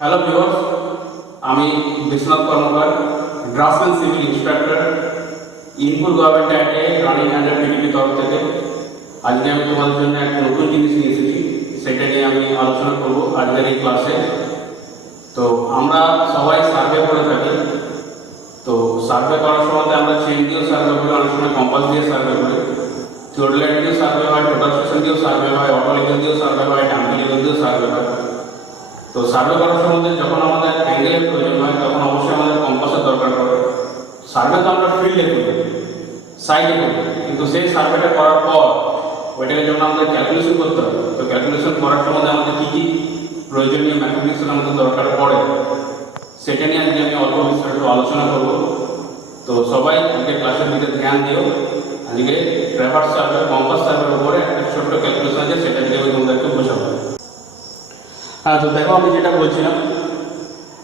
Hello viewers, আমি Biswanath Karmakar, draftsman civil inspector, ইনপুর government অ্যাডে রানিং আন্ডার পিডিপি তরফ থেকে। আজকে আমি তোমাদের জন্য একটা নতুন জিনিস নিয়ে এসেছি, সেটা নিয়ে আমি আলোচনা করব আজকের এই ক্লাসে। তো আমরা সবাই সার্ভে করে থাকি। তো সার্ভে করার সময় আমরা চেন দিয়েও সার্ভে করি, অনেক সময় কম্পাস দিয়ে সার্ভে করি, থিওরিলাইট দিয়েও সার্ভে হয়, টোটাল সেকশন দিয়েও সার্ভে হয়, অটো লেভেল দিয়েও সার্ভে হয়, ডাম্পি লেভেল দিয়েও সার্ভে হয়। তো সার্ভে করার সময় যখন আমাদের অ্যাঙ্গেলের প্রয়োজন হয় তখন অবশ্যই আমাদের কম্পাসের দরকার পড়ে। সার্ভে তো আমরা ফিল্ডে করি, সাইডে করি, কিন্তু সেই সার্ভেটা করার পর ওইটাকে যখন আমাদের ক্যালকুলেশন করতে হবে, তো ক্যালকুলেশন করার সময় আমাদের কী কী প্রয়োজনীয় ম্যাথমেটিক্সের আমাদের দরকার পড়ে, সেটা নিয়ে আজকে আমি অল্প বিস্তারিত আলোচনা করব। তো সবাই আজকে ক্লাসের দিকে ধ্যান দিও। আজকে ট্র্যাভার্স সার্ভে, কম্পাস সার্ভের উপরে একটা ছোট্ট ক্যালকুলেশন আছে, সেটা দিয়ে আমি তোমাদেরকে বোঝাবো। হ্যাঁ, তো দেখো আমি যেটা বলছিলাম,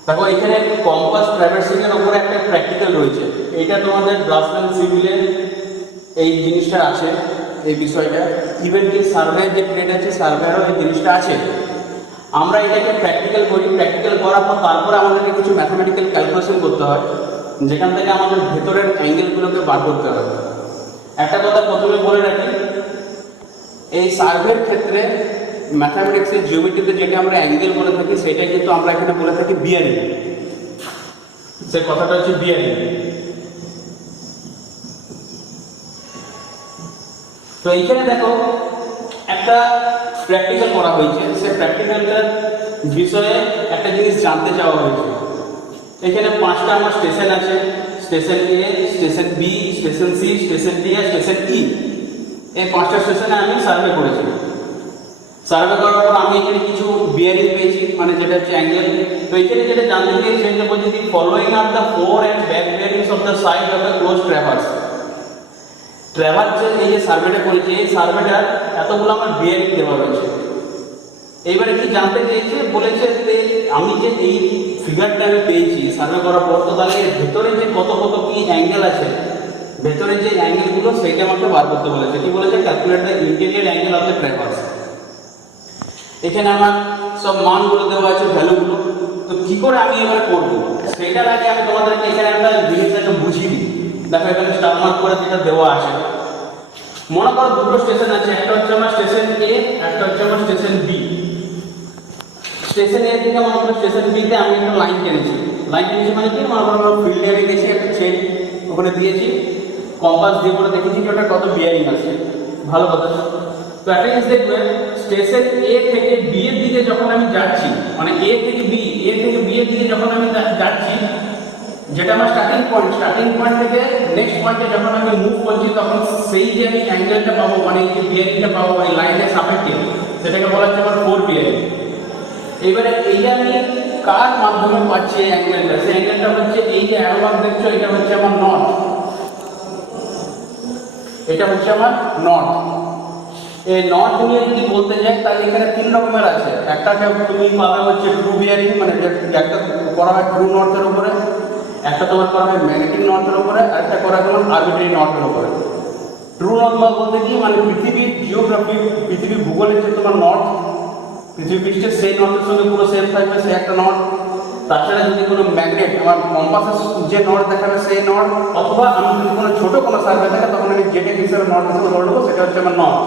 দেখো এখানে কম্পাস ট্র্যাভার্সিং এর উপরে একটা প্র্যাকটিক্যাল রয়েছে। এটা তোমাদের ড্রাফটসম্যান সিভিলের এই জিনিসটা আছে, এই বিষয়টা। ইভেন কি সার্ভে যে ট্রেড আছে, সার্ভেরও এই জিনিসটা আছে। আমরা এটাকে প্র্যাকটিক্যাল করি, প্র্যাকটিক্যাল করার পর তারপরে আমাদেরকে কিছু ম্যাথমেটিক্যাল ক্যালকুলেশন করতে হয়, যেখান থেকে আমাদের ভেতরের অ্যাঙ্গেলগুলোকে বার করতে হবে। একটা কথা প্রথমে বলে রাখি, এই সার্ভের ক্ষেত্রে ম্যাথামেটিক্সের জিওমেট্রিতে যেটা আমরা অ্যাঙ্গেল বলে থাকি, সেটা কিন্তু আমরা এখানে বলে থাকি বিয়ারিং। সে কথাটা হচ্ছে বিয়ারিং। তো এইখানে দেখো একটা প্র্যাকটিক্যাল করা হয়েছে, সে প্র্যাকটিক্যালটার বিষয়ে একটা জিনিস জানতে চাওয়া হয়েছে। এখানে 5টা আমার স্টেশন আছে, station A, station B, station C, station D আর স্টেশন ই। এই 5টা স্টেশনে আমি সার্ভে করেছি। সার্ভে করার পর আমি এখানে কিছু বিয়ারিং পেয়েছি, মানে যেটা হচ্ছে অ্যাঙ্গেল। তো এখানে যেটা জানতে চেয়েছি, সেটা বলছে যে following are the fore and back bearings of the side of the close traverse. ট্র্যাভার্সের এই যে সার্ভেটা করেছি, এই সার্ভেটার এতগুলো আমার বিয়ারিং দেওয়া রয়েছে। এইবারে কি জানতে চেয়েছে, বলেছে যে আমি যে এই ফিগারটা আমি পেয়েছি সার্ভে করার পর, তো তাহলে এর ভেতরে যে কত কত কি অ্যাঙ্গেল আছে, ভেতরে যে অ্যাঙ্গেলগুলো সেইটা আমাকে বার করতে বলেছে। কি বলেছে? Calculate the interior angle of the traverse. এখানে আমার সব মানগুলো দেওয়া আছে, ভ্যালুগুলো। তো কি করে আমি এবারে করবো, সেটার আগে আমি তোমাদেরকে এখানে একটা জিনিসটাকে বুঝিয়ে দিই। দেখো এখানে স্টার মার্ক করে যেটা দেওয়া আছে, মনে করো দুটো স্টেশন আছে, একটা হচ্ছে আমার স্টেশন এ, একটা হচ্ছে আমার স্টেশন বি। স্টেশন এ থেকে মনে করো স্টেশন বি তে আমি একটা লাইন টেনেছি। লাইন টেনেছি মানে কি, মনে করো আমরা ফিল্ডে আমি গেছি, একটা চেন ওখানে দিয়েছি, কম্পাস দিয়ে করে দেখেছি যে ওটা কত বিয়ারিং আছে। ভালো কথা। তো একটা জিনিস দেখবে, স্টেশন এ থেকে বি এর দিকে যখন আমি যাচ্ছি, মানে এ থেকে বি এর দিকে যখন আমি যাচ্ছি, যেটা আমার স্টার্টিং পয়েন্ট থেকে নেক্সট পয়েন্টে যখন আমি মুভ করছি, তখন সেই যে আমি অ্যাঙ্গেলটা পাবো, মানে এই যে বিয়ারিংটা পাবো এই লাইনের সাপেক্ষে, সেটাকে বলা হচ্ছে আমার ফোর বিয়ারিং। এবারে এই আমি কার মাধ্যমে পাচ্ছি এই অ্যাঙ্গেলটা, সেই অ্যাঙ্গেলটা হচ্ছে এই যে অ্যারো মার্ক দেখছো, এটা হচ্ছে আমার নর্থ। এটা হচ্ছে আমার নর্থ। এই নর্থ নিয়ে যদি বলতে যাই, তাহলে এখানে 3 রকমের আছে। একটাকে তুমি পাবে হচ্ছে ট্রু বিয়ারিং, মানে একটা করা হয় ট্রু নর্থের উপরে, একটা তোমার করা হয় ম্যাগনেটিক নর্থের উপরে, আর একটা করা হয় তোমার আরবিট্রারি নর্থের উপরে। ট্রু নর্থ বলতে কি, মানে পৃথিবীর জিওগ্রাফি, পৃথিবীর ভূগোলের যে তোমার নর্থ, পৃথিবী পৃষ্ঠের সেই নর্থের সঙ্গে পুরো সেম থাকবে, সে একটা নর্থ। তাছাড়া যদি কোনো ম্যাগনেট আমার কম্পাসের যে নর্থ দেখাবে সেই নর্থ, অথবা আমি যদি কোনো ছোটো কোনো সার্ভে থাকে তখন আমি যেটা হিসাবে নর্থ হিসেবে ধরে নেবো, সেটা হচ্ছে আমার নর্থ।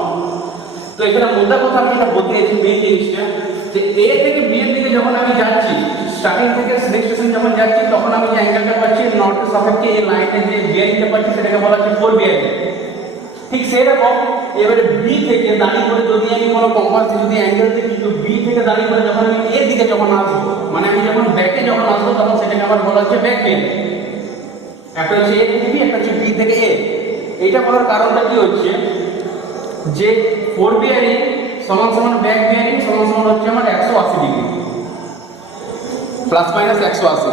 তো এখানে মোদ্দা কথা আমি এটা বলতে চাইছি, মেইন জিনিসটা যে এ থেকে বি এর দিকে যখন আমি যাচ্ছি, স্টার্টিং থেকে নেক্সট স্টেশন যখন যাচ্ছি, তখন আমি যে অ্যাঙ্গেলটা পাচ্ছি নর্থের সাপেক্ষে, এই লাইনের যে বিয়ারিংটা পাচ্ছি, সেটাকে বলা হচ্ছে ফোর বিয়ারিং। ঠিক সেরকম এবারে বি থেকে দাঁড়িয়ে করে যদি আমি কোনো কম্পাস যদি অ্যাঙ্গেল দেখি, তো বি থেকে দাঁড়িয়ে করে যখন আমি এর দিকে যখন আসবো, মানে আমি যখন ব্যাকে যখন আসবো, তখন সেটাকে আমার বলা হচ্ছে ব্যাক বিয়ারিং। একটা হচ্ছে এ থেকে বি, একটা হচ্ছে বি থেকে এ। এইটা বলার কারণটা কি হচ্ছে, যে ফোর বিয়ারিং সমান সমান ব্যাক বিয়ারিং সমান সমান হচ্ছে আমার 180 ডিগ্রি, প্লাস মাইনাস 180।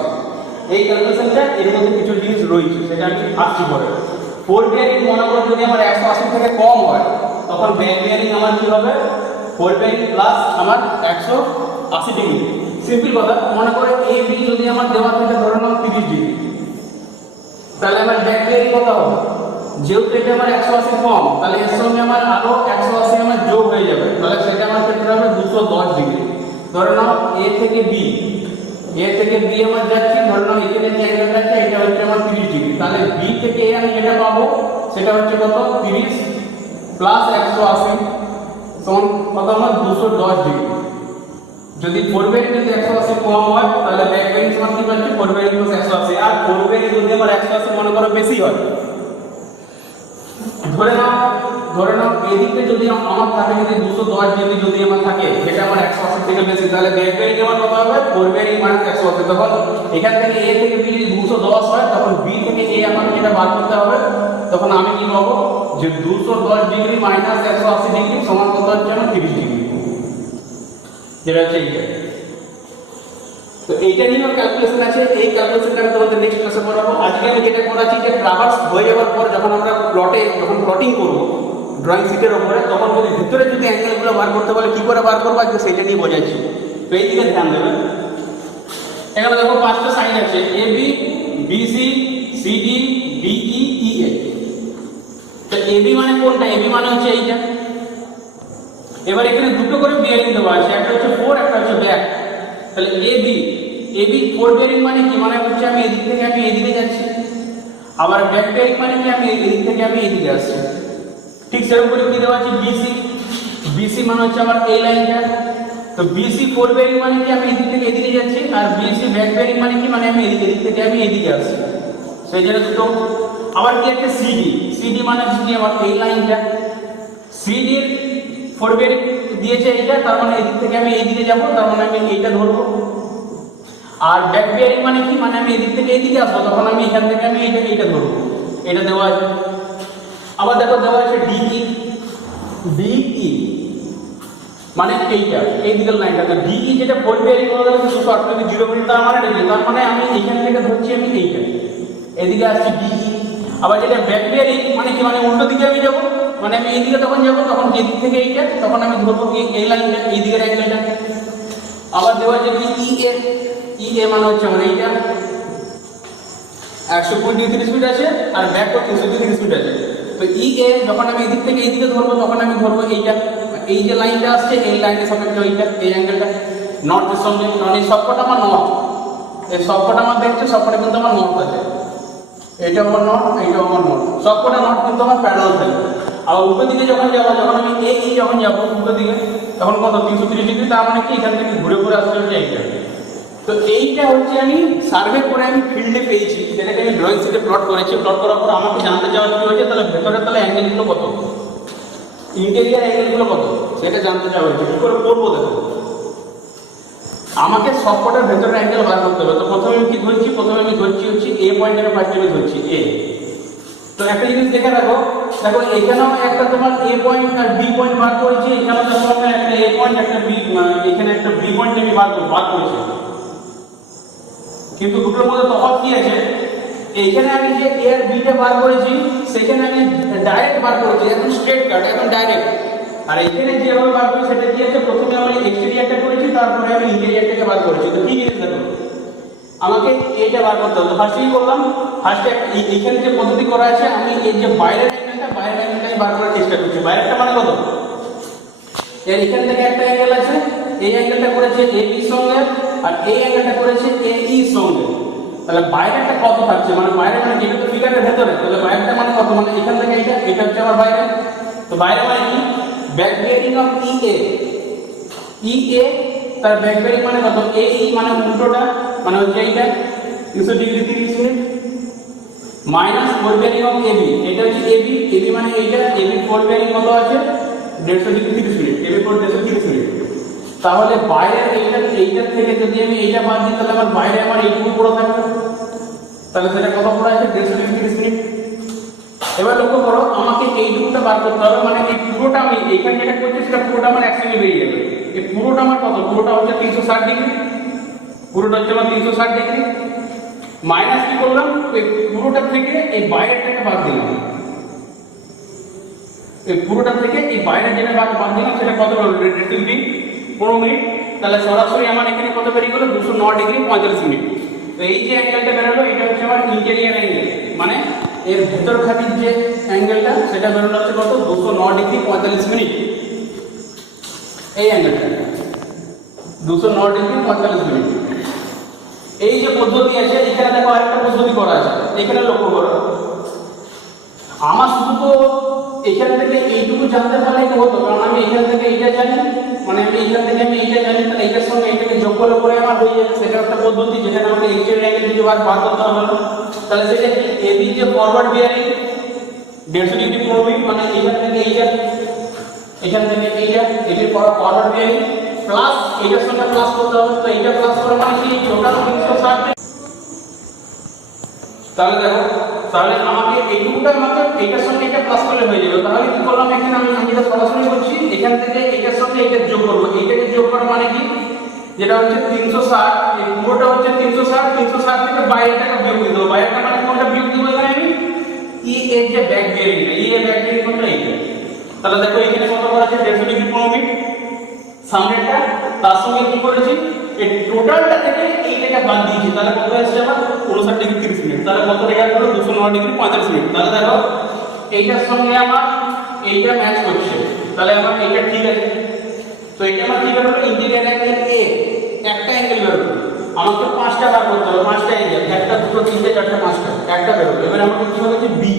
এই ক্যালকুলেশনটা এর মধ্যে কিছু জিনিস রয়েছে, সেটা আমি আসছি পরে। ফোর বিয়ারিং মনে করো যদি আমার 180 থেকে কম হয়, তখন ব্যাক বিয়ারিং আমার কি হবে, ফোর বিয়ারিং প্লাস আমার 180 ডিগ্রি। সিম্পল কথা, মনে করো এ বি যদি আমার দেওয়া থেকে ধরে নাও 30 ডিগ্রি, তাহলে আমার ব্যাক বিয়ারিং কত হবে? যেহেতু এটা আমার 180 কম, তাহলে এর সঙ্গে আমার আরো 180 আমার যোগ হয়ে যাবে, তাহলে সেটা আমার ক্ষেত্রে হবে 210 ডিগ্রি। ধরে নাও এ থেকে বি দিয়ে আমার যাচ্ছি, ধরে নাও এখানে যে অ্যাঙ্গেলটা আছে এটা হচ্ছে আমার 30 ডিগ্রি, তাহলে বি থেকে এ আমি যেটা পাবো সেটা হচ্ছে কত 30 প্লাস 180 সমান কত আমার 210 ডিগ্রি। যদি ফোর বেরিং যদি 180 কম হয় তাহলে ব্যাক বেরিং সমান কি পাচ্ছি 4 বেরিং প্লাস 180, আর ফোর বেরিং যদি আমার 180 মনে করো বেশি হয়, ধরে নাও এদিকে যদি আমার থাকে যদি 210 ডিগ্রি যদি আমার থাকে এটা আমার 180 থেকে বেশি, তাহলে ব্যাক বেরিং আমার কত হবে 4 বেরিং মাইনাস 180। তখন এখান থেকে এ থেকে বি যদি 210 হয় তখন বি থেকে এ আমার যেটা বার করতে হবে, তখন আমি কি পাবো যে 210 ডিগ্রি মাইনাস 180 ডিগ্রি সমান কত হচ্ছে আমার 30 ডিগ্রি, যেটা হচ্ছে এইটা। তো এইটা নিয়ে ক্যালকুলেশন আছে, এই ক্যালকুলেশনটা আমি তোমাদের নেক্সট ক্লাসে করাবো। আজকে আমি যেটা করাচ্ছি যে ট্রাভার্স হয়ে যাওয়ার পর যখন আমরা প্লটিং করব ড্রয়িং শিটের উপরে, তখন যদি ভিতরে যদি অ্যাঙ্গেলগুলো বার করতে বলে কি করে বার করবো আজকে সেটা নিয়ে বোঝাচ্ছি। তো এই দিকে ধ্যান দেবেন। এখানে দেখো 5টা সাইড আছে, A B, B C, C D, D E, E A. তো এ বি মানে কোনটা? এ বি মানে হচ্ছে এইটা। এবার এখানে দুটো করে বিয়ারিং দেওয়া আছে, একটা হচ্ছে ফোর, একটা হচ্ছে ব্যাক। তাহলে এ বি ফোর বেয়ারিং মানে কি? মানে হচ্ছে আমি এদিক থেকে আমি এদিকে যাচ্ছি, আবার ব্যাক বেয়ারিং মানে কি আমি এদিক থেকে আমি এদিকে আসছি। ঠিক সেরকম করে কি দেওয়া আছে বিসি মানে হচ্ছে আমার এই লাইনটা। তো বিসি ফোর বেয়ারিং মানে কি আমি এদিক থেকে এদিকে যাচ্ছি, আর বিসি ব্যাক বেয়ারিং মানে কি মানে আমি এদিক থেকে আমি এদিকে আসছি, সেই জন্য দুটো। আবার কি একটা সিডি মানে হচ্ছে কি আমার এই লাইনটা, সিডির ফোর বেয়ারিং দিয়েছে এইটা, তার মানে এদিক থেকে আমি এইদিকে যাব, তার মানে আমি এইটা ধরবো। আর ব্যাক বেয়ারিং মানে কি মানে আমি এদিক থেকে এইদিকে আসবো, তখন আমি এখান থেকে আমি এইটা ধরবো, এটা দেওয়া আছে। আবার দেখো দেওয়া আছে ডিই মানে এইটা এই দিকের লাইনটা। তো ডিই যেটা ফোর বেয়ারিং হলো 0 মিনিট, তার মানে আমি এখান থেকে ধরছি আমি এইটা, এদিকে আসছি ডিই। আবার যেটা ব্যাক বেয়ারিং মানে কি মানে উল্টো দিকে আমি যাবো, মানে আমি এইদিকে তখন যাবো, তখন এদিক থেকে এইটা, তখন আমি ধরবো এই লাইনটা, এই দিকের অ্যাঙ্গেলটা। আবার দেওয়া আছে কি ই এ মানে হচ্ছে আমার এইটা 120 ডিগ্রি স্পিড আছে, আর ব্যাক তো 300 ডিগ্রি স্পিড আছে। তো ই এ যখন আমি এদিক থেকে এইদিকে ধরবো, তখন আমি ধরবো এইটা, এই যে লাইনটা আসছে এই লাইনের সাপেক্ষে এইটা, এই অ্যাঙ্গেলটা নর্থের সঙ্গে, কারণ এই সবকটা আমার নর্থ, এই সবকটা আমার দেখছে, সবকটা কিন্তু আমার নর্থ আছে, এইটা আমার নর্থ, এইটাও আমার নর্থ, সবকটা নর্থ কিন্তু আমার প্যারালাল থাকবে। আর উল্টো দিকে যখন যাবো, যখন আমি যখন যাবো উল্টো দিকে, তখন কত 330 ডিগ্রি, তার মানে কি এখান থেকে ঘুরে আসতে হচ্ছে এইটা। তো এইটা হচ্ছে আমি সার্ভে করে আমি ফিল্ডে পেয়েছি, যেটাকে আমি ড্রয়িং শিটে প্লট করেছি। প্লট করার পর আমাকে জানতে চাওয়া কি হয়েছে, তাহলে ভেতরের তাহলে অ্যাঙ্গেলগুলো কত, ইন্টেরিয়ার অ্যাঙ্গেলগুলো কত, সেটা জানতে চাওয়া হয়েছে। কি করে করবো দেখো, আমাকে সবকটার ভেতরের অ্যাঙ্গেল বার করতে হবে। তো প্রথমে আমি কি ধরছি, প্রথমে আমি ধরছি হচ্ছে এ পয়েন্টটাকে ফার্স্ট আমি ধরছি এ। তো একটা জিনিস দেখে দেখো এখানেও একটা তোমার এ পয়েন্ট আর বি পয়েন্ট বার করেছি, এখানেও দেখো আমরা একটা এ পয়েন্ট একটা বি, এখানে একটা বি পয়েন্ট আমি বার করেছি, কিন্তু দুটোর মধ্যে তফাৎ কি আছে? এইখানে আমি যে এ আর বিটা বার করেছি সেখানে আমি ডাইরেক্ট বার করেছি, একদম স্ট্রেট কাট, একদম ডাইরেক্ট। আর এখানে যেভাবে বার করেছি সেটা কি আছে, প্রথমে আমি এক্সটেরিয়রটা করেছি, তারপরে আমি ইন্টেরিয়রটাকে বার করেছি। তো কি জিনিস দেখো, আমাকে এইটা বার করতে হবে। তো ফার্স্টে কি করলাম, ফার্স্টে এইখানে যে পদ্ধতি করা আছে, আমি এই যে বাইরের অ্যাঙ্গেলটা বার করার চেষ্টা করছি। বাইরেরটা মানে কত, এর এখান থেকে একটা অ্যাঙ্গেল আছে, এই অ্যাঙ্গেলটা করেছে এ বি সঙ্গে, আর এই অ্যাঙ্গেলটা করেছে এ ই সঙ্গে। তাহলে বাইরেটা কত থাকছে, মানে বাইরে মানে যেটা তো ফিগারের ভেতরে, তাহলে বাইরেটা মানে কত, মানে এখান থেকে এটা হচ্ছে আমার বাইরে। তো বাইরে মানে কি, ব্যাক বিয়ারিং অফ ই এ তার ব্যাক বিয়ারিং মানে কত, এ ই মানে উল্টোটা, মানে হচ্ছে এইটা 300 degree 30 minute minus four bearing of A B, এটা হচ্ছে এ বি মানে এইটা, এ বি ফোর বিয়ারিং কত আছে 150 degree 30 minute, A B four 130 minute. তাহলে বাইরের এইটার থেকে যদি আমি এইটা বাদ দিই, তাহলে আমার বাইরে আমার এইটুকু পুরো থাকবে, তাহলে সেটা কত পুরো আছে 150 ডিগ্রি 30 মিনিট। এবার লক্ষ্য করো, আমাকে এইটুকুটা বার করতে হবে, মানে এই পুরোটা আমি এইখানে যেটা করছি সেটা পুরোটা আমার একসঙ্গে বেরিয়ে যাবে। এই পুরোটা আমার কত, পুরোটা হচ্ছে 360 ডিগ্রি, পুরোটা হচ্ছে আমার 360 ডিগ্রি মাইনাস কি করলাম, এই পুরোটা থেকে এই বাইরেরটাকে বাদ দিলাম, এই পুরোটা থেকে এই বাইরের যেটা বাদ দিলাম সেটা কত হলো 15 মিনিট। তাহলে সরাসরি আমার এখানে কত বেরিয়ে গেল 209 ডিগ্রি 45 মিনিট। তো এই যে অ্যাঙ্গেলটা বেরোলো এটা হচ্ছে আমার ইন্টেরিয়ার অ্যাঙ্গেল, মানে এর ভেতর খাতির যে অ্যাঙ্গেলটা সেটা বেরোলো হচ্ছে কত 209 ডিগ্রি 45 মিনিট। এই অ্যাঙ্গেলটা 209 ডিগ্রি 45 মিনিট। এই যে পদ্ধতি আছে এখানে দেখো আরেকটা পদ্ধতি করা আছে, এখানে লক্ষ্য করো। আমার শুধু তো এখান থেকে এইটুকু জানতে পারলে কি হতো, কারণ আমি এখান থেকে এইটা জানি, মানে আমি এখান থেকে আমি এইটা জানি, তাহলে এইটার সঙ্গে এইটাকে যোগ করলে পরে আমার হয়ে যাবে। সেটা একটা পদ্ধতি যেখানে আমাকে এক্সট্রা অ্যাঙ্গেল কিছু বার করতে হবে না। তাহলে সেটা কি এবি যে ফরওয়ার্ড বিয়ারিং 150 ডিগ্রি করবি, মানে এখান থেকে এইটা, এখান থেকে এইটা, এটির ফরওয়ার্ড বিয়ারিং প্লাস এইটার সঙ্গে প্লাস করতে হবে। তো এইটা প্লাস করে মানে কি টোটাল 360। তাহলে দেখো, তাহলে আমাকে এইটুকুটা আমাকে এইটার সঙ্গে এটা প্লাস করলে হয়ে যাবে। তাহলে কি করলাম এখানে আমি এটা সরাসরি করছি, এখান থেকে এটার সঙ্গে এটা যোগ করব। এইটাকে যোগ করা মানে কি, যেটা হচ্ছে 360, এই পুরোটা হচ্ছে 360, 360 থেকে বাইরেটাকে বিয়োগ দিয়ে দেবো। বাইরেটা মানে কোনটা বিয়োগ দিব এখানে আমি, ই এর যে ব্যাক বিয়ারিংটা, ই এর ব্যাক বিয়ারিং কোনটা এইটা। তাহলে দেখো এখানে কত করা আছে 150 ডিগ্রি 15 মিনিট সামনেটা, তার সঙ্গে কি করেছি এই টোটালটা থেকে এইটাকে বাদ দিয়েছি। তাহলে কত আসছে আমার 59 ডিগ্রি 30 মিনিট। তাহলে কত রেখা হলো 209 ডিগ্রি 45 মিনিট। তাহলে দেখো এইটার সঙ্গে আমার এইটা ম্যাচ করছে, তাহলে আমার এইটা ঠিক আছে। তো এটা আমার কি বেরোলো, ইন্টিরিয়র অ্যাঙ্গেল এ, একটা অ্যাঙ্গেল বেরোলো। আমাকে 5টা বার করতে হবে, 5টা অ্যাঙ্গেল, একটা দুটো তিনটে চারটে পাঁচটা, একটা বেরোলো। এবার আমাকে কি হবে যে বি,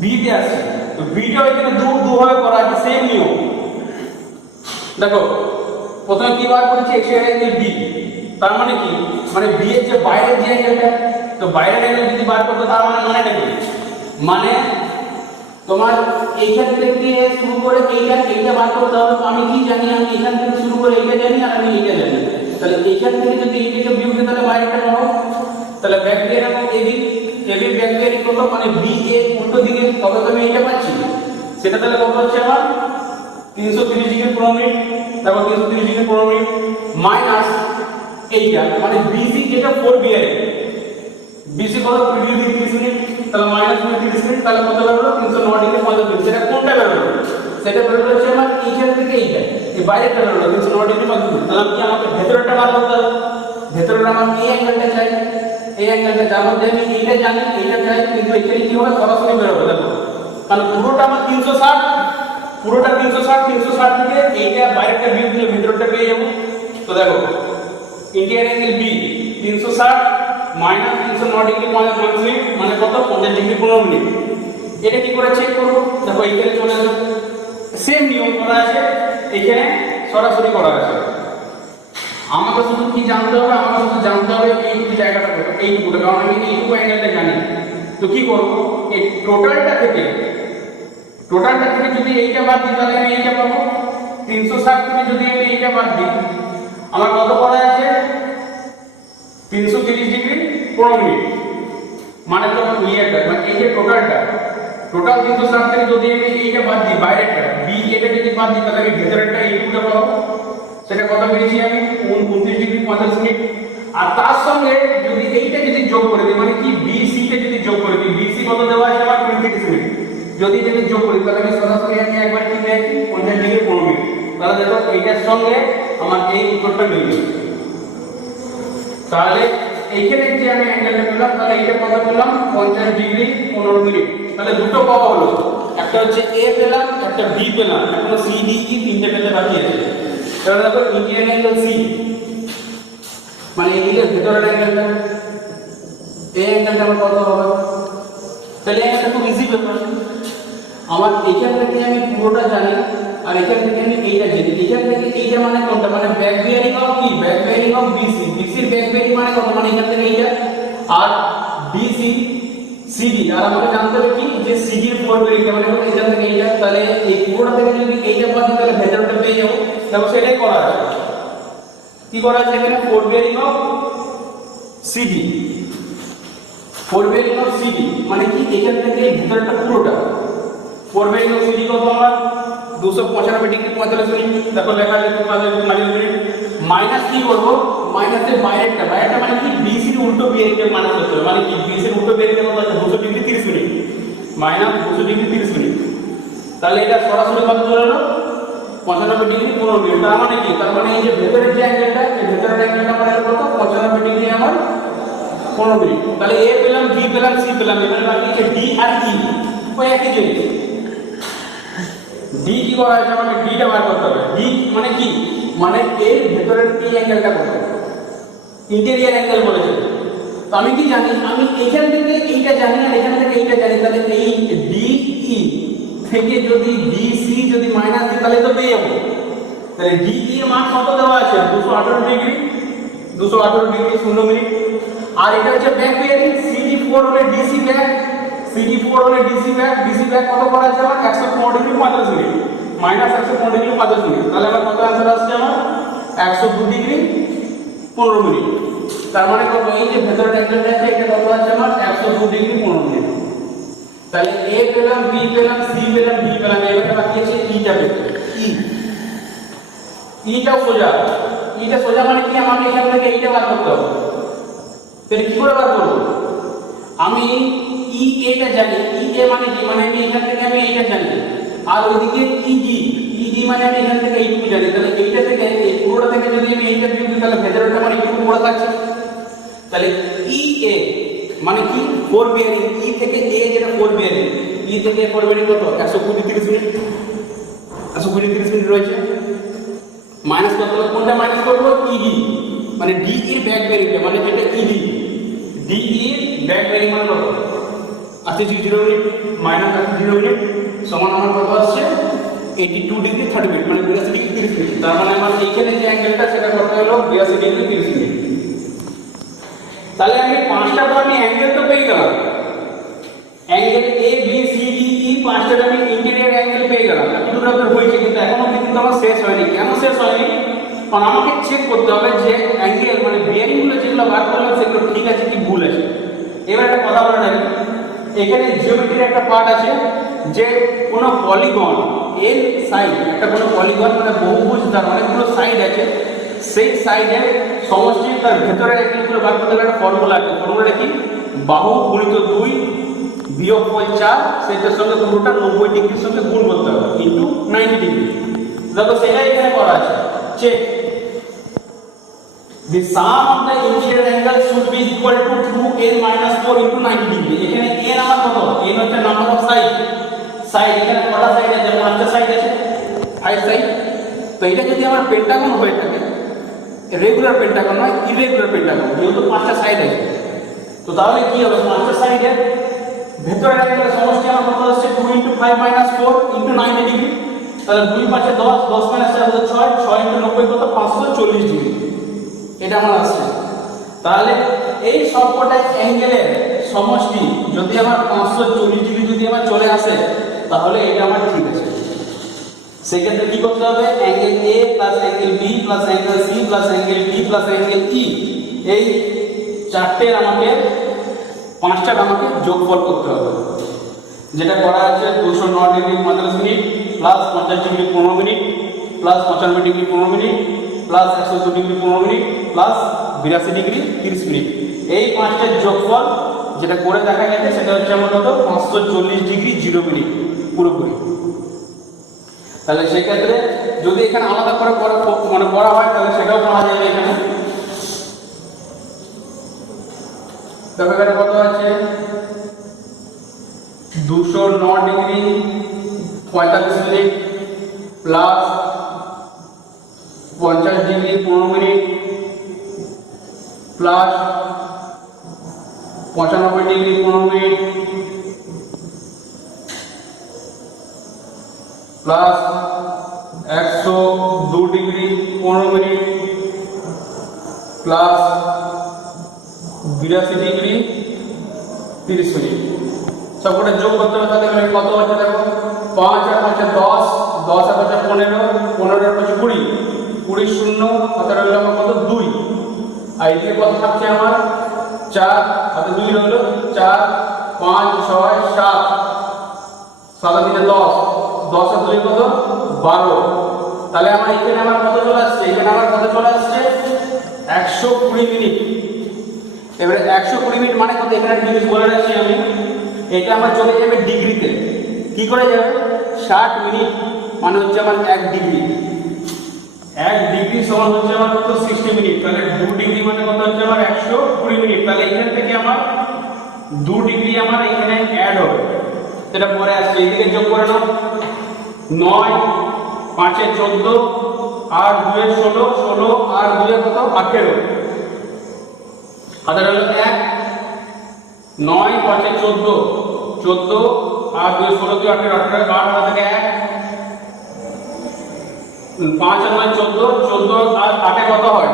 বি তে আসছে। তো বিটা এখানে দুভাবে করা আছে, সেম নিয়ম। দেখো প্রথমে কি বার করেছি এক্সট্রা অ্যাঙ্গেল বি, তার মানে কি, মানে বি এর যে বাইরের যে অ্যাঙ্গেলটা, তো বাইরের অ্যাঙ্গেল যদি বার করতে, তার মানেটা কি, মানে তোমার এইখান থেকে শুরু করে এইটা বার করতে হবে। তো আমি কি জানি, আমি এখান থেকে শুরু করে এইটা জানি আর আমি এইটা জানি। তাহলে এইখান থেকে যদি এইটাকে বিয়োগ দিই তাহলে বাইরেটা পাবো। তাহলে ব্যাক বিয়ারিং এবং এবি ব্যাক বিয়ারিং কত, মানে বি এর উল্টো দিকে, তবে তো আমি এইটা পাচ্ছি। সেটা তাহলে কত হচ্ছে আমার 330 ডিগ্রি 15 মিনিট, তারপর 330 ডিগ্রি 15 মিনিট মাইনাস এইটা, মানে বিসি যেটা 4 বিয়ারিং, বিসি কত 20 ডিগ্রি 30 মিনিট, তাহলে মাইনাস 30 মিনিট, তাহলে কত বেরোলো 309 ডিগ্রি 50 মিনিট। সেটা কোনটা বেরোলো, সেটা বেরোলো হচ্ছে আমার এইখান থেকে এইটা, এই বাইরেটা বেরোলো 309 ডিগ্রি 50 মিনিট। তাহলে কি আমাকে ভেতরটা বার করতে হবে, ভেতরটা আমার এই অ্যাঙ্গেলটা চাই, এই অ্যাঙ্গেলটা, যার মধ্যে আমি এইটা জানি এইটা চাই, কিন্তু এখানে কি হবে সরাসরি বেরোবে। দেখো কারণ পুরোটা আমার 360, পুরোটা 360 থেকে এইটা বাইরেটা বিয়োগ দিলে ভেতরটা পেয়ে যাবো। তো দেখো ইন্ডিয়ান অ্যাঙ্গেল বি 360 মাইনাস 309 ডিগ্রি 50 মিনিট, মানে কত 50 ডিগ্রি 15 মিনিট। এটা কি করে চেক করব, দেখো এইখানে চলে আসবে, সেম নিয়ম করা আছে, এখানে সরাসরি করা আছে। আমাকে শুধু কি জানতে হবে, আমাকে শুধু জানতে হবে এইটুকু জায়গাটা কত, এইটুকুটা, কারণ আমি এইটুকু অ্যাঙ্গেলটা জানি। তো কি করব, এই টোটালটা থেকে যদি এইটা বাদ দিই তাহলে আমি এইটা পাবো। 360 থেকে যদি আমি এইটা বাদ দিই, আমার কত করা আছে 330 ডিগ্রি 15 মিনিট, মানে তো ইয়েটা, মানে এই যে টোটালটা, টোটাল 360 থেকে যদি আমি এইটা বাদ দিই, বাইরেটা বি এটা যদি বাদ দিই, তাহলে আমি ভেতরেরটা এইটুকুটা পাবো। সেটা কত পেয়েছি আমি 29 ডিগ্রি 50 মিনিট। আর তার সঙ্গে যদি এইটা যদি যোগ করে দিই, মানে কি বিসি তে যদি যোগ করে দিই, বিসি কত দেওয়া আছে আমার 20 মিনিট, যদি এটাকে যোগ করি তাহলে আমি সরাসরি আমি একবার কি পেয়েছি 50 ডিগ্রি 15 মিনিট। তাহলে দেখো এইটার সঙ্গে আমার এই উত্তরটা মিলবে। তাহলে এইখানে যে আমি অ্যাঙ্গেলটা পেলাম, তাহলে এইটা কত পেলাম 50 ডিগ্রি 15 মিনিট। তাহলে দুটো পাওয়া হলো, একটা হচ্ছে এ পেলাম, একটা বি পেলাম, এখনো সি ডি ই তিনটে পেতে বাকি আছে। তাহলে দেখো ইন্ডিয়ান অ্যাঙ্গেল সি, মানে এই দিকের ভেতরের অ্যাঙ্গেলটা, এই অ্যাঙ্গেলটা আমার কত হবে, তাহলে এটা খুব ইজি ব্যাপার। আমার এখান থেকে আমি পুরোটা জানি আর এখান থেকে আমি এইটা জানি। এখান থেকে এইটা মানে কোনটা, মানে ব্যাক বিয়ারিং অফ কি, ব্যাক বিয়ারিং অফ বিসি, বিসির ব্যাক বিয়ারিং মানে কত, মানে এখান থেকে এইটা, আর বিসি সিডি, আর আমাকে জানতে হবে কি যে সিডি এর 4 বিয়ারিং মানে কত, এখান থেকে এইটা। তাহলে এই পুরোটা থেকে যদি এইটা বাদ দিই তাহলে ভেতরটা পেয়ে যাবো। দেখো সেটাই করা আছে, কি করা আছে এখানে 4 bearing of CD, 4 bearing of CD মানে কি এখান থেকে ভেতরটা পুরোটা 4 বিয়ারিং অফ সিডি কত আমার 295 ডিগ্রি 45 মিনিট। দেখো লেখা আছে 45 মিনিট, মাইনাস কি করব, মাইনাসের বাইরেটা, বাইরেটা মানে কি বিসির উল্টো বিয়ারিং এর মাইনাস করতে হবে, মানে কি বিসির উল্টো বিয়ারিং এর কত আছে 200 degree 30 minute minus 200 degree 30 minute. তাহলে এটা সরাসরি কত চলে এলো 95 ডিগ্রি 15 মিনিট। তার মানে কি, তার মানে এই যে ভেতরের যে অ্যাঙ্গেলটা, এই ভেতরের অ্যাঙ্গেলটা মানে কত 95 ডিগ্রি আমার 15 মিনিট। তাহলে এ পেলাম, বি পেলাম, সি পেলাম, এবারে বাকি আছে ডি আর ই, ওই একই জিনিস। ডি কি করা আছে, আমাকে ডিটা বার করতে হবে। ডি মানে কি, মানে এর ভেতরের এই অ্যাঙ্গেলটা কত, ইন্টেরিয়র অ্যাঙ্গেল বলেছে। তো আমি কি জানি, আমি এইখান থেকে এইটা জানি আর এখান থেকে এইটা জানি, তাহলে এই ডিই থেকে যদি ডিসি যদি মাইনাস দিই তাহলে তো পেয়ে যাবো। তাহলে ডিই এর মান কত দেওয়া আছে 218 ডিগ্রি, 218 ডিগ্রি 0 মিনিট। আর এটা হচ্ছে ব্যাক বিয়ারিং, CD4 হলে ডিসি ব্যাক, CD4 হলে ডিসি ব্যাক, ডিসি ব্যাক কত করা আছে আমার 104 degree 35 minute, minus 104 degree 35 minute. তাহলে আমার কত आंसर আসছে আমার 102 ডিগ্রি 15 মিনিট। তার মানে কত, এই যে ভেতরের অ্যাঙ্গেলটা আছে এটা কত আছে আমার 102 ডিগ্রি 15 মিনিট। তাহলে এ পেলাম, বি পেলাম, সি পেলাম, ডি পেলাম, এবারে বাকি আছে ইটা পেতে। ইটা সোজা, ইটা সোজা মানে কি, আমাকে এখান থেকে এইটা বার করতে হবে। তাহলে কি করে বার করব, আমি ই এটা জানি, ই এ মানে কি, মানে আমি এখান থেকে আমি এইটা জানি, আর ওইদিকে ইজি, ইজি মানে আমি এখান থেকে এইটুকু জানি। তাহলে এইটা থেকে এই পুরোটা থেকে যদি আমি এইটা বিয়োগ দিই তাহলে ভেতরটা মানে এইটুকু পড়ে থাকছে। তাহলে ই এ মানে কি 4 বিয়ারিং, ই থেকে এ যেটা 4 বিয়ারিং, ই থেকে 4 বিয়ারিং কত 120 30 মিনিট, 120 30 মিনিট রয়েছে। মাইনাস করতে হবে, কোনটা মাইনাস করব, ইডি মানে ডি এর ব্যাক বিয়ারিংটা মানে যেটা ইডি, ডি এর ব্যাক বিয়ারিং মানে কত 80 মিনিট মাইনাস 80 মিনিট সমান আমার কত আসছে 82 ডিগ্রি 30 মিনিট, মানে 82 ডিগ্রি 30 মিনিট। তার মানে আমার এইখানে যে অ্যাঙ্গেলটা সেটা কত হলো 82 ডিগ্রি 30 মিনিট। তাহলে আমি পাঁচটা তো আমি অ্যাঙ্গেল তো পেয়ে গেলাম, angle A B C D E পাঁচটা আমি ইন্টেরিয়র অ্যাঙ্গেল পেয়ে গেলাম। এতদূর আপনার হয়েছে, কিন্তু এখনো কিন্তু আমার শেষ হয়নি। কেন শেষ হয়নি, কারণ আমাকে চেক করতে হবে যে অ্যাঙ্গেল মানে বিয়ারিংগুলো যেগুলো বার করলাম সেগুলো ঠিক আছে কি ভুল আছে। এবার একটা কথা বলে রাখি, এখানে জিওমেট্রির একটা পার্ট আছে যে কোনো পলিগন এর সাইড, একটা কোনো পলিগন মানে বহুভুজ তার অনেকগুলো সাইড আছে, সেই সাইডের সমষ্টি তার ভেতরের অ্যাঙ্গেলগুলো বার করতে গেলে একটা ফর্মুলা আছে। ফর্মুলাটা কি, বাহু গুণিত 2 বিয়োগ 4, সেটার সঙ্গে পুরোটা 90 ডিগ্রির সঙ্গে গুণ করতে হবে ইনটু 90 ডিগ্রি। দেখো সেটা এখানে করা আছে, check the sum of the interior angles should be equal to 2n minus 4 into 90 degree। এখানে n আমার কত, n হচ্ছে নাম্বার অফ সাইড, সাইড এখানে কটা সাইড আছে, 5টা সাইড আছে, 5 সাইড। তো এটা যদি আমার পেন্টাগন হয়ে থাকে, রেগুলার পেন্টাগন নয় ইরেগুলার পেন্টাগন, যেহেতু 5টা সাইড আছে, তো তাহলে কি হবে 5টা সাইডের ভেতরের অ্যাঙ্গেলের সমষ্টি আমার কত আসছে 2 into 5 minus 4 into 90 ডিগ্রি। তাহলে 2 5 10, 10 minus 4 হচ্ছে 6, 6 into 90 কত 540 ডিগ্রি, এটা আমার আসছে। তাহলে এই সবকটা অ্যাঙ্গেলের সমষ্টি যদি আমার 540 ডিগ্রি যদি আমার চলে আসে তাহলে এটা আমার ঠিক আছে। সেক্ষেত্রে কি করতে হবে, angle A plus angle B plus angle C plus angle D plus angle E, এই চারটের আমাকে 5টার আমাকে যোগফল করতে হবে। যেটা করা আছে 209 degree 45 minute plus 50 degree 15 minute plus 95 degree 15 minute plus 102 degree 15 minute plus 82 degree 30 minute. এই 5টার যোগফল যেটা করে দেখা গেছে সেটা হচ্ছে আমার কত 540 ডিগ্রি 0 মিনিট পুরোপুরি। তাহলে সেক্ষেত্রে যদি এখানে আলাদা করে মানে করা হয় তাহলে সেটাও করা যাবে। এখানে দেখো এখানে কত আছে 209 degree 45 minute plus 50 degree 15 minute plus 95 degree 15 minute plus 102 degree 15 minute plus 82 degree 30 minute. সবকটা যোগ করতে হবে। তাহলে মানে কত হচ্ছে দেখো 5 আর 5 10, 10 আর 5 15, 15 আর 5 20, 20 শূন্য হাতে রইল আমার কত 2, আর এদিকে কত থাকছে আমার 4 হাতে 2 রইল 4 5 6 7, 7 আর 3 10, 10 আর 2 কত 12। তাহলে আমার এখানে আমার কত চলে আসছে, এখানে আমার কত চলে আসছে 120 মিনিট। এবারে 120 মিনিট মানে কত, এখানে জিনিস বলে রাখছি আমি, এটা আমার চলে যাবে ডিগ্রিতে। কি করে যাবে 60 মিনিট মানে হচ্ছে আমার 1 ডিগ্রি, 1 ডিগ্রি সমান হচ্ছে আমার কত 60 মিনিট। তাহলে 2 ডিগ্রি মানে কত হচ্ছে আমার 120 মিনিট। তাহলে এখান থেকে আমার 2 ডিগ্রি আমার এখানে অ্যাড হবে, সেটা পরে আসছে। এইদিকে যোগ করে নাও 9 5 এ 14 আর 2 এ 16, 16 আর 2 এ কত 18, হাতের হলো 1, 9 5 14, 14 আর 2 16 2 18 18 8 হাতে 1, 5 আর 9 14, 14 আর 8 কত হয়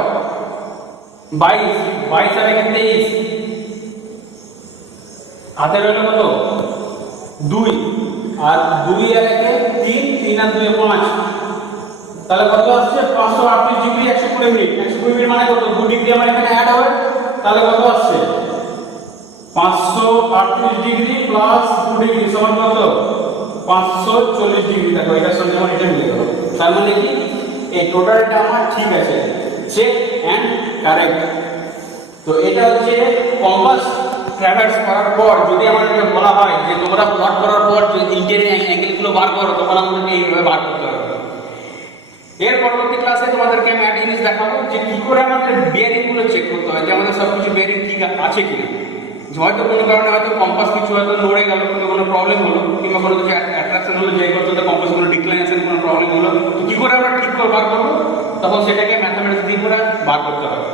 22, 22 আর 1 23, হাতের হলো কত 2 আর 2 আর 1 3, 3 আর 2 5, তাহলে কত আসছে 538 ডিগ্রি 120 মিনিট। 120 মিনিট মানে কত 2 ডিগ্রি আমার এখানে অ্যাড হবে, তাহলে কত আসছে 538 ডিগ্রি প্লাস 2 ডিগ্রি সমান কত 540 ডিগ্রি। দেখো এটার সঙ্গে আমার এটা মিলে গেল, তার মানে কি এই টোটালটা আমার ঠিক আছে, চেক এন্ড কারেক্ট। তো এটা হচ্ছে কম্পাস ট্রাভার্স করার পর যদি আমাদেরকে বলা হয় যে তোমরা প্লট করার পর যে ইন্টেরিয়র অ্যাঙ্গেলগুলো বার করো, তখন আমাদেরকে এইভাবে বার করতে হবে। এর পরবর্তী ক্লাসে তোমাদেরকে আমি একটা জিনিস দেখাবো যে কি করে আমাদের বেয়ারিংগুলো চেক করতে হয়, যে আমাদের সবকিছু বেয়ারিং ঠিক আছে কিনা। হয়তো কোনো কারণে হয়তো কম্পাস কিছু হয়তো নড়ে গেল, কোনো প্রবলেম হলো, কিংবা কোনো কিছু অ্যাট্রাকশন হলো, যে করতে কম্পাস কোনো ডিক্লাইনেশন কোনো প্রবলেম হলো, তো কি করে আমরা ঠিক করে বার করবো, তখন সেটাকে ম্যাথামেটিক্স দিয়ে করে বার করতে হবে।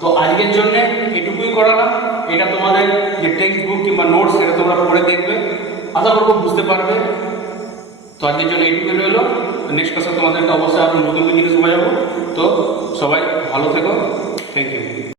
তো আজকের জন্য এটুকুই করালাম। এটা তোমাদের যে টেক্সট বুক কিংবা নোটস এটা তোমরা পড়ে দেখবে, আশা করবো বুঝতে পারবে। তো আজকের জন্য এইটুকুই রইলো। নেক্সট ক্লাসে তোমাদেরকে অবশ্যই আরো নতুন জিনিস বোঝাবো। তো সবাই ভালো থেকো, থ্যাংক ইউ।